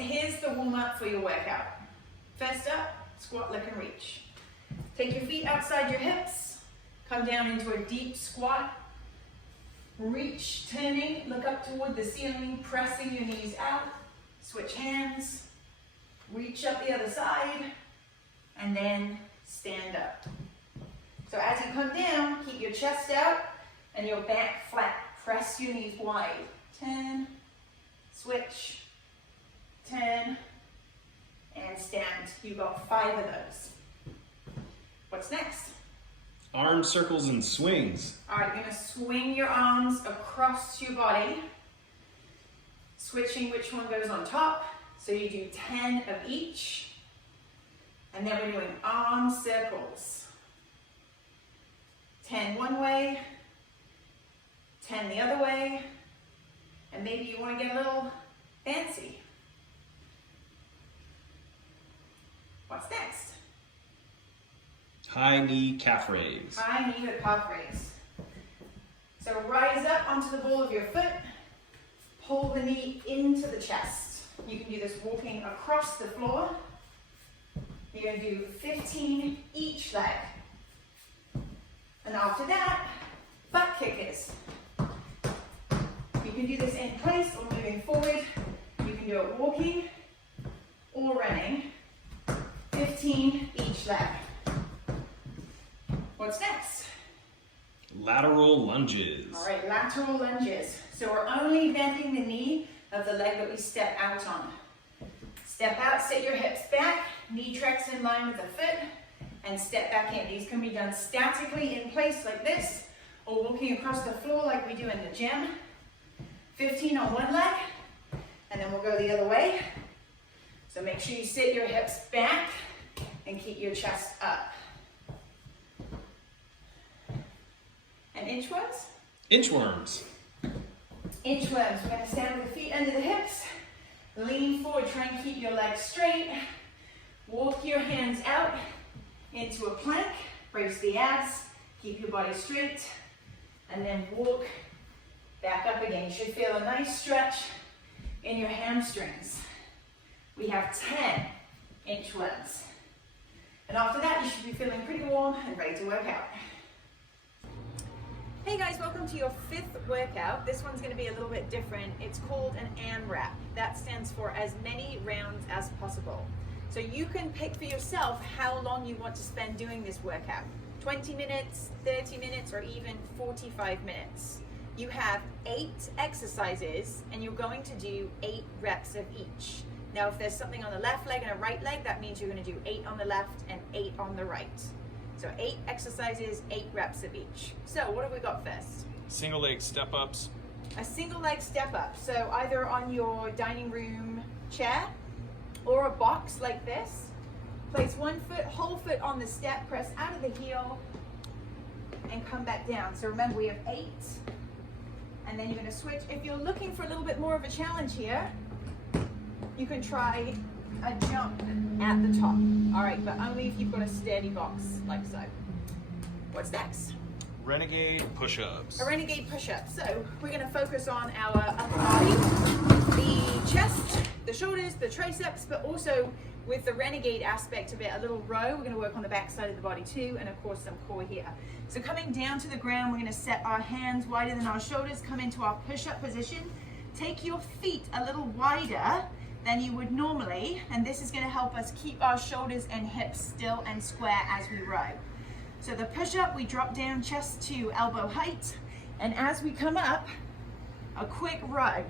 here's the warm-up for your workout. First up, squat, lick, and reach. Take your feet outside your hips, come down into a deep squat, reach, turning, look up toward the ceiling, pressing your knees out, switch hands, reach up the other side, and then stand up. So as you come down, keep your chest out and your back flat. Press your knees wide. Turn, switch, turn, and stand. You've got 5 of those. What's next? Arm circles and swings. All right, you're gonna swing your arms across your body, switching which one goes on top. So you do 10 of each, and then we're doing arm circles. 10 one way, 10 the other way, and maybe you want to get a little fancy. What's next? High knee calf raise. High knee to calf raise. So rise up onto the ball of your foot, pull the knee into the chest. You can do this walking across the floor. You're going to do 15 each leg. And after that, butt kickers. You can do this in place or moving forward. You can do it walking or running. 15 each leg. What's next? Lateral lunges. All right, lateral lunges. So we're only bending the knee of the leg that we step out on. Step out, sit your hips back, knee tracks in line with the foot, and step back in. These can be done statically in place like this, or walking across the floor like we do in the gym. 15 on one leg, and then we'll go the other way. So make sure you sit your hips back and keep your chest up. And inchworms? Inchworms. Inchworms. We're going to stand with the feet under the hips. Lean forward, try and keep your legs straight. Walk your hands out into a plank. Brace the abs. Keep your body straight. And then walk back up again. You should feel a nice stretch in your hamstrings. We have 10 inchworms. And after that, you should be feeling pretty warm and ready to work out. Hey guys, welcome to your 5th workout. This one's going to be a little bit different. It's called an AMRAP. That stands for as many rounds as possible. So you can pick for yourself how long you want to spend doing this workout. 20 minutes, 30 minutes, or even 45 minutes. You have 8 exercises and you're going to do 8 reps of each. Now if there's something on the left leg and a right leg, that means you're going to do 8 on the left and 8 on the right. So 8 exercises, 8 reps of each. So what have we got first? Single leg step ups. A single leg step up. So either on your dining room chair or a box like this. Place one foot, whole foot on the step, press out of the heel and come back down. So remember we have 8 and then you're going to switch. If you're looking for a little bit more of a challenge here, you can try a jump at the top. All right, but only if you've got a sturdy box like so. What's next? Renegade push-ups. A renegade push-up. So we're going to focus on our upper body, the chest, the shoulders, the triceps, but also with the renegade aspect of it, a little row. We're going to work on the back side of the body too, and of course some core here. So coming down to the ground, we're going to set our hands wider than our shoulders, come into our push-up position. Take your feet a little wider than you would normally, and this is going to help us keep our shoulders and hips still and square as we row. So the push-up, we drop down chest to elbow height, and as we come up, a quick row.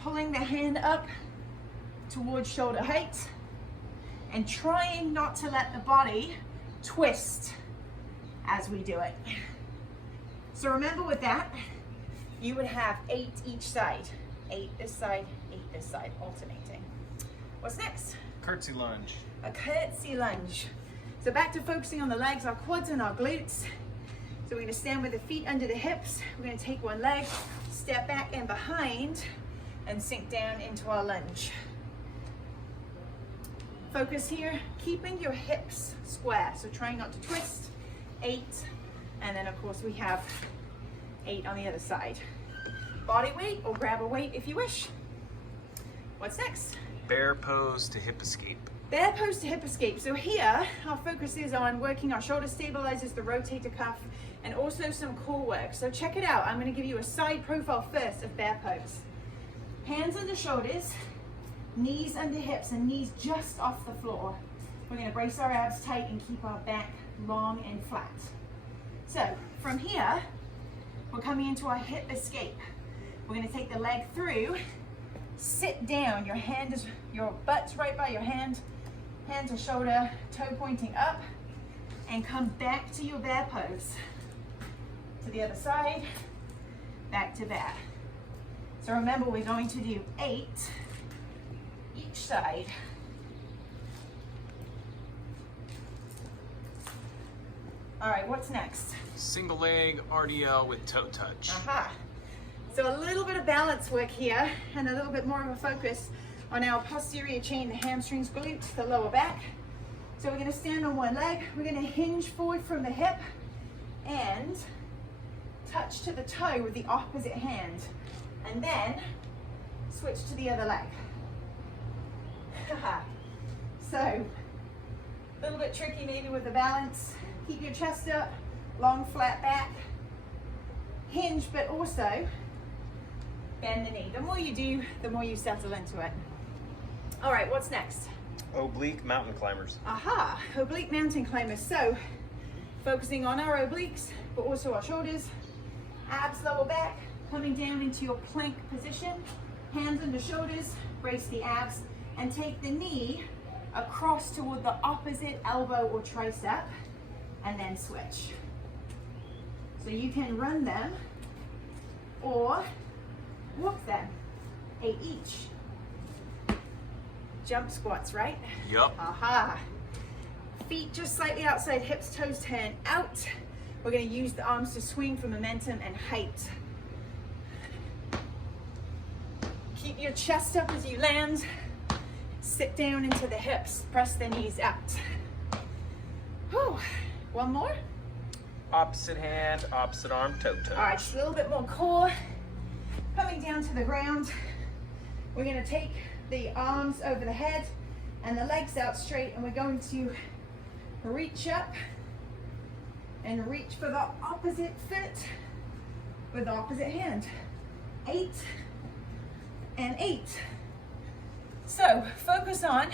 Pulling the hand up towards shoulder height, and trying not to let the body twist as we do it. So remember with that, you would have 8 each side. 8 this side, 8 this side, alternating. What's next? Curtsy lunge. A curtsy lunge. So back to focusing on the legs, our quads and our glutes. So we're going to stand with the feet under the hips. We're going to take one leg, step back and behind, and sink down into our lunge. Focus here, keeping your hips square. So trying not to twist. 8, and then of course we have 8 on the other side. Body weight or grab a weight if you wish. What's next? Bear pose to hip escape. Bear pose to hip escape. So here, our focus is on working our shoulder stabilizers, the rotator cuff, and also some core work. So check it out. I'm going to give you a side profile first of bear pose. Hands under shoulders, knees under hips, and knees just off the floor. We're going to brace our abs tight and keep our back long and flat. So from here, we're coming into our hip escape. We're going to take the leg through, sit down. Your butt's right by your hand, hand to shoulder, toe pointing up, and come back to your bear pose. To the other side, back to bear. So remember, we're going to do 8 each side. All right, what's next? Single leg RDL with toe touch. Aha. So a little bit of balance work here and a little bit more of a focus on our posterior chain, the hamstrings, glutes, the lower back. So we're going to stand on one leg. We're going to hinge forward from the hip and touch to the toe with the opposite hand. And then switch to the other leg. So a little bit tricky maybe with the balance. Keep your chest up, long flat back, hinge, but also bend the knee. The more you do, the more you settle into it. All right, what's next? Oblique mountain climbers. Aha, oblique mountain climbers. So focusing on our obliques, but also our shoulders, abs, lower back, coming down into your plank position, hands under shoulders, brace the abs, and take the knee across toward the opposite elbow or tricep, and then switch. So you can run them or walk them, 8 each. Jump squats, right? Yup. Aha. Feet just slightly outside hips, toes turn out. We're going to use the arms to swing for momentum and height. Keep your chest up as you land. Sit down into the hips, press the knees out. Whew. One more. Opposite hand, opposite arm, toe touch. All right, just a little bit more core. Coming down to the ground. We're going to take the arms over the head and the legs out straight, and we're going to reach up and reach for the opposite foot with the opposite hand. 8 and 8. So focus on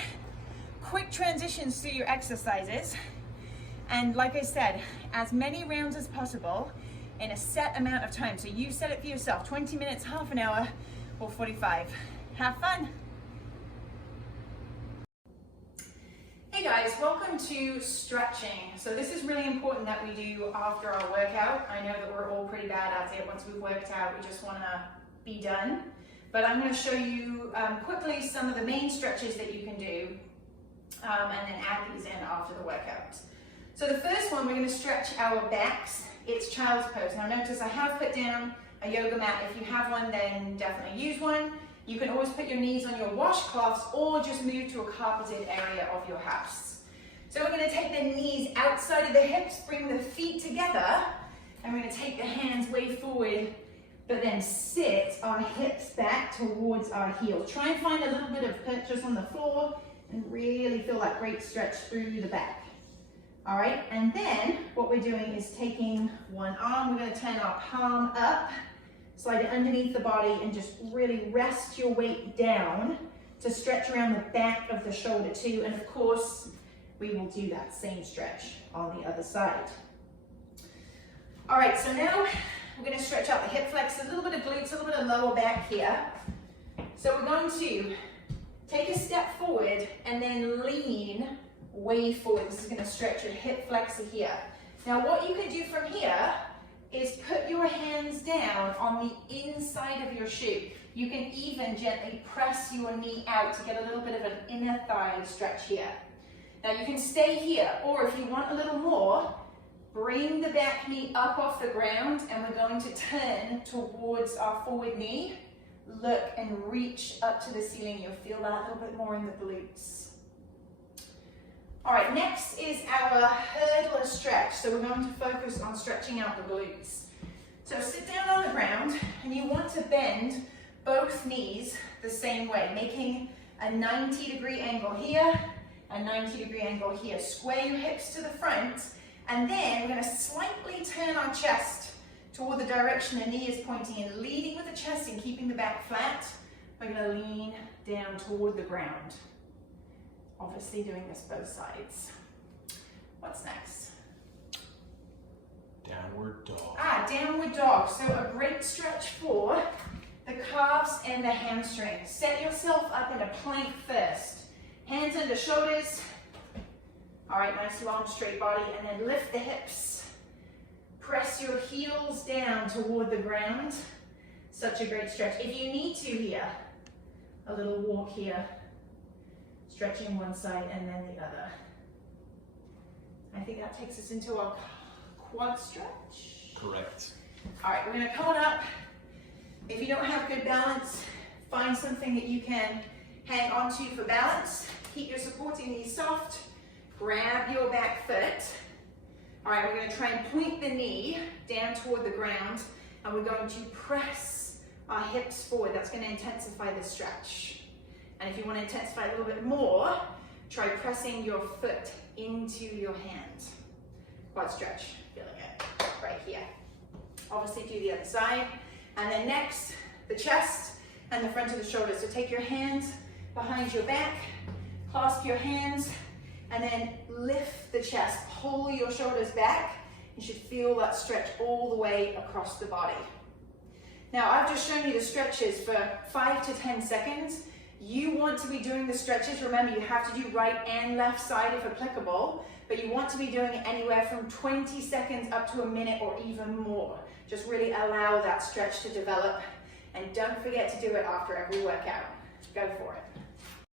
quick transitions through your exercises. And like I said, as many rounds as possible in a set amount of time. So you set it for yourself, 20 minutes, half an hour, or 45. Have fun. Hey guys, welcome to stretching. So this is really important that we do after our workout. I know that we're all pretty bad at it. Once we've worked out, we just want to be done. But I'm going to show you quickly some of the main stretches that you can do and then add these in after the workout. So the first one, we're going to stretch our backs. It's child's pose. Now notice I have put down a yoga mat. If you have one, then definitely use one. You can always put your knees on your washcloths or just move to a carpeted area of your house. So we're going to take the knees outside of the hips, bring the feet together, and we're going to take the hands way forward, but then sit our hips back towards our heels. Try and find a little bit of purchase on the floor and really feel that great stretch through the back. All right, and then what we're doing is taking one arm, we're going to turn our palm up, slide it underneath the body, and just really rest your weight down to stretch around the back of the shoulder too. And of course, we will do that same stretch on the other side. All right, so now we're going to stretch out the hip flexors, a little bit of glutes, a little bit of lower back here. So we're going to take a step forward and then lean way forward. This is going to stretch your hip flexor here. Now what you can do from here is put your hands down on the inside of your shoe. You can even gently press your knee out to get a little bit of an inner thigh stretch here. Now you can stay here, or if you want a little more, bring the back knee up off the ground, and we're going to turn towards our forward knee. Look and reach up to the ceiling. You'll feel that a little bit more in the glutes. All right, next is our hurdler stretch. So we're going to focus on stretching out the glutes. So sit down on the ground, and you want to bend both knees the same way, making a 90-degree angle here, a 90-degree angle here. Square your hips to the front, and then we're going to slightly turn our chest toward the direction the knee is pointing in, leading with the chest and keeping the back flat. We're going to lean down toward the ground. Obviously doing this both sides. What's next? Downward dog. Downward dog. So a great stretch for the calves and the hamstrings. Set yourself up in a plank first. Hands under shoulders. All right, nice long straight body, and then lift the hips. Press your heels down toward the ground. Such a great stretch. If you need to here, a little walk here. Stretching one side and then the other. I think that takes us into our quad stretch. Correct. All right, we're gonna come on up. If you don't have good balance, find something that you can hang onto for balance. Keep your supporting knees soft. Grab your back foot. All right, we're gonna try and point the knee down toward the ground, and we're going to press our hips forward. That's gonna intensify the stretch. And if you want to intensify a little bit more, try pressing your foot into your hand. Quad stretch, feeling it right here. Obviously do the other side. And then next, the chest and the front of the shoulders. So take your hands behind your back, clasp your hands, and then lift the chest. Pull your shoulders back. You should feel that stretch all the way across the body. Now, I've just shown you the stretches for 5 to 10 seconds. You want to be doing the stretches. Remember, you have to do right and left side if applicable, but you want to be doing it anywhere from 20 seconds up to a minute or even more. Just really allow that stretch to develop, and don't forget to do it after every workout. Go for it.